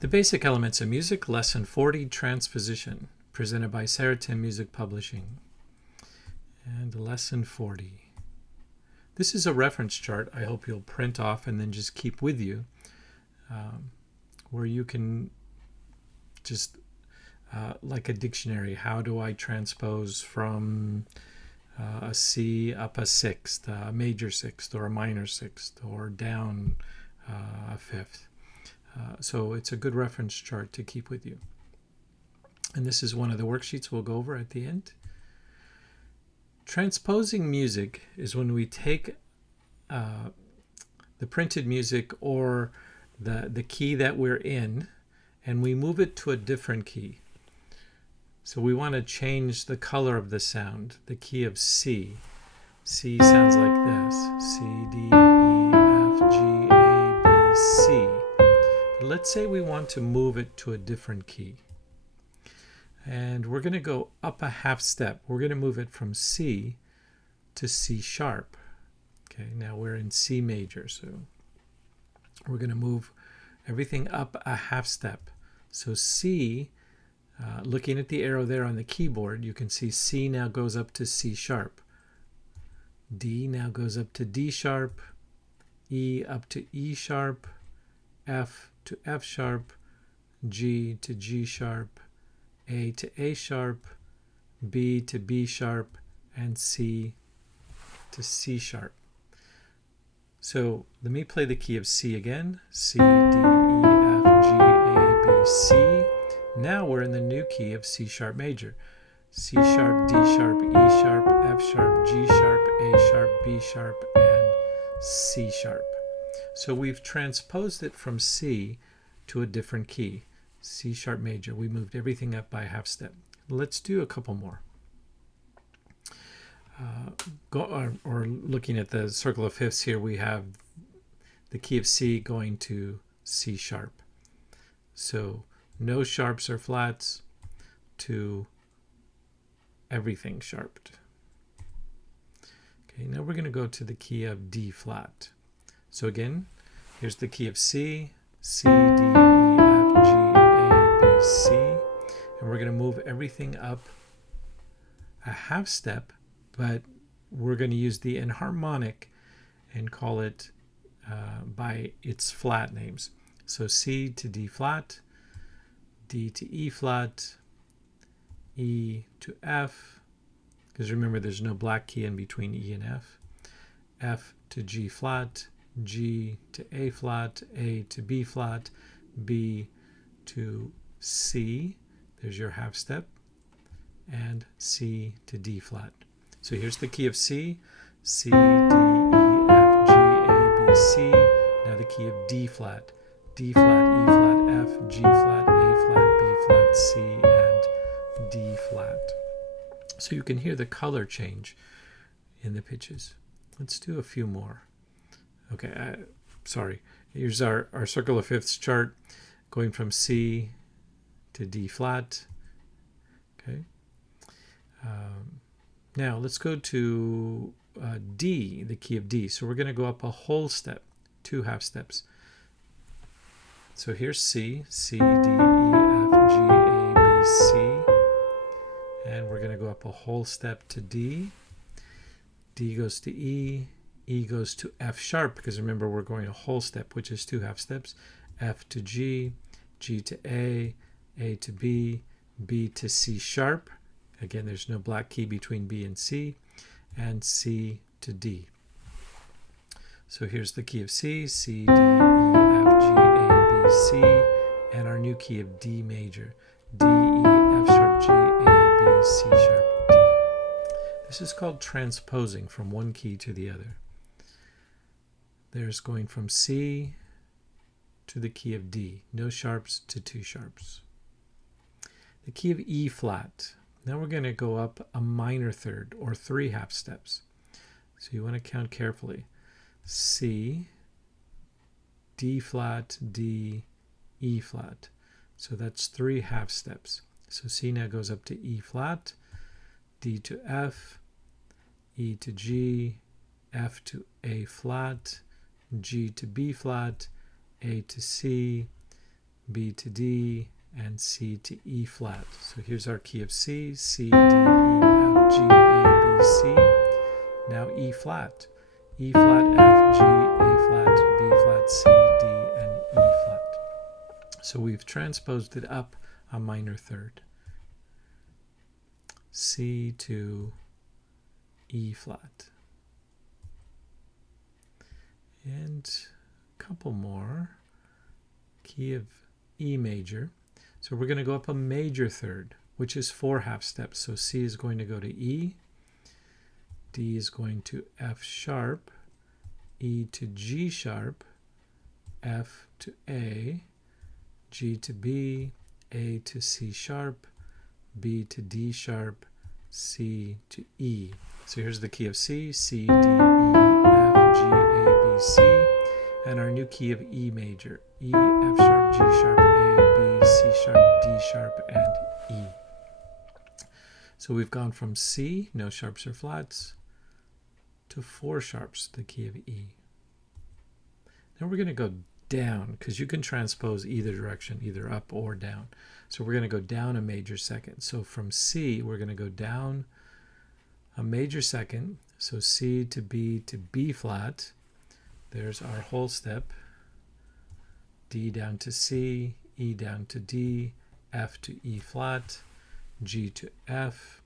The Basic Elements of Music, Lesson 40, Transposition, presented by SARAHTIM Music Publishing. And Lesson 40. This is a reference chart I hope you'll print off and then just keep with you, where you can just, like a dictionary, how do I transpose from a C up a sixth, a major sixth, or a minor sixth, or down a fifth. So it's a good reference chart to keep with you. And this is one of the worksheets we'll go over at the end. Transposing music is when we take the printed music or the key that we're in and we move it to a different key. So we want to change the color of the sound, the key of C. C sounds like this. C, D, E, F, G, A, B, C. But let's say we want to move it to a different key. And we're going to go up a half step. We're going to move it from C to C sharp. Okay, now we're in C major, so we're going to move everything up a half step. So C, looking at the arrow there on the keyboard, you can see C now goes up to C sharp. D now goes up to D sharp. E up to E sharp. F to F sharp. G to G sharp. A to A sharp. B to B sharp. And C to C sharp. So let me play the key of C again. C, D, E, F, G, A, B, C. Now we're in the new key of C sharp major. C sharp, D sharp, E sharp, F sharp, G sharp, A sharp, B sharp, and C sharp. So we've transposed it from C to a different key, C sharp major. We moved everything up by a half step. Let's do a couple more. Or looking at the circle of fifths here, we have the key of C going to C sharp. So no sharps or flats to everything sharped. Okay, now we're going to go to the key of D flat. So again, here's the key of C, C, D, E, F, G, A, B, C. And we're going to move everything up a half step, but we're going to use the enharmonic and call it by its flat names. So C to D flat, D to E flat, E to F, because remember there's no black key in between E and F, F to G flat, G to A flat, A to B flat, B to C, there's your half step, and C to D flat. So here's the key of C, C, D, E, F, G, A, B, C. Now the key of D flat, D flat, E flat, F, G flat, A flat, B flat, C, and D flat. So you can hear the color change in the pitches. Let's do a few more. Okay, sorry. Here's our circle of fifths chart going from C to D flat. Okay. Now let's go to D, the key of D. So we're going to go up a whole step, 2 half steps. So here's C, C, D, E, F, G, A, B, C. And we're going to go up a whole step to D. D goes to E. E goes to F sharp, because remember we're going a whole step, which is 2 half steps. F to G, G to A to B, B to C sharp. Again, there's no black key between B and C. And C to D. So here's the key of C, C, D, E, F, G, A, B, C. And our new key of D major. D, E, F sharp, G, A, B, C sharp, D. This is called transposing from one key to the other. There's going from C to the key of D. No sharps to 2 sharps. The key of E flat. Now we're going to go up a minor third, or 3 half steps. So you want to count carefully. C, D flat, D, E flat. So that's 3 half steps. So C now goes up to E flat, D to F, E to G, F to A flat, G to B flat, A to C, B to D, and C to E flat. So here's our key of C, C, D, E, F, G, A, B, C. Now E flat. E flat, F, G, A flat, B flat, C, D, and E flat. So we've transposed it up a minor third. C to E flat. And a couple more. Key of E major. So we're going to go up a major third, which is 4 half steps. So C is going to go to E, D is going to F sharp, E to G sharp, F to A, G to B, A to C sharp, B to D sharp, C to E. So here's the key of C, C, D, E, F, G, A, B, C, and our new key of E major, E, F sharp, G sharp, A, B, C sharp, D sharp, and E. So we've gone from C, no sharps or flats, to 4 sharps, the key of E. Now we're going to go down, because you can transpose either direction, either up or down. So we're going to go down a major second. So from C, we're going to go down a major second. So C to B flat. There's our whole step. D down to C, E down to D, F to E flat, G to F,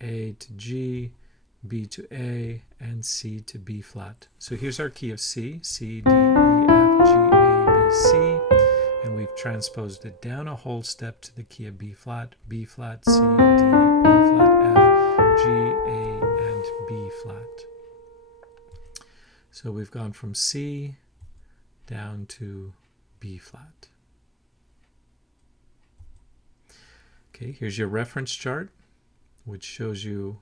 A to G, B to A, and C to B flat. So here's our key of C, C, D, E, F, G, A, B, C, and we've transposed it down a whole step to the key of B flat, C, D, E flat, F, G, A, and B flat. So we've gone from C down to B flat. Okay, here's your reference chart, which shows you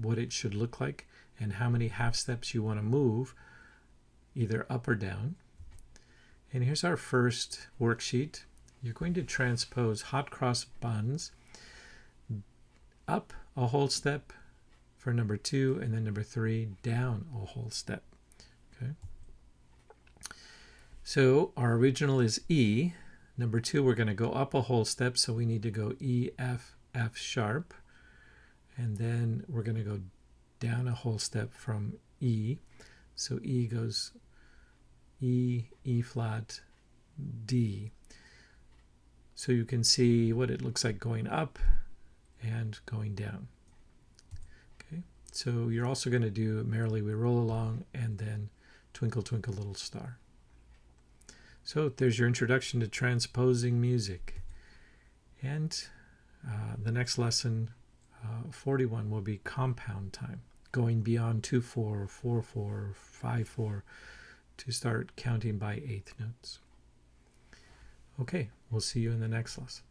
what it should look like and how many half steps you want to move, either up or down. And here's our first worksheet. You're going to transpose hot cross buns up a whole step for number 2, and then number 3 down a whole step. Okay. So our original is E. Number 2, we're going to go up a whole step, so we need to go E, F, F sharp. And then we're going to go down a whole step from E. So E goes E, E flat, D. So you can see what it looks like going up and going down. Okay. So you're also going to do Merrily We Roll Along and then Twinkle Twinkle Little Star. So there's your introduction to transposing music. And the next lesson, 41, will be compound time, going beyond 2/4, 4/4, 5/4 to start counting by eighth notes. Okay, we'll see you in the next lesson.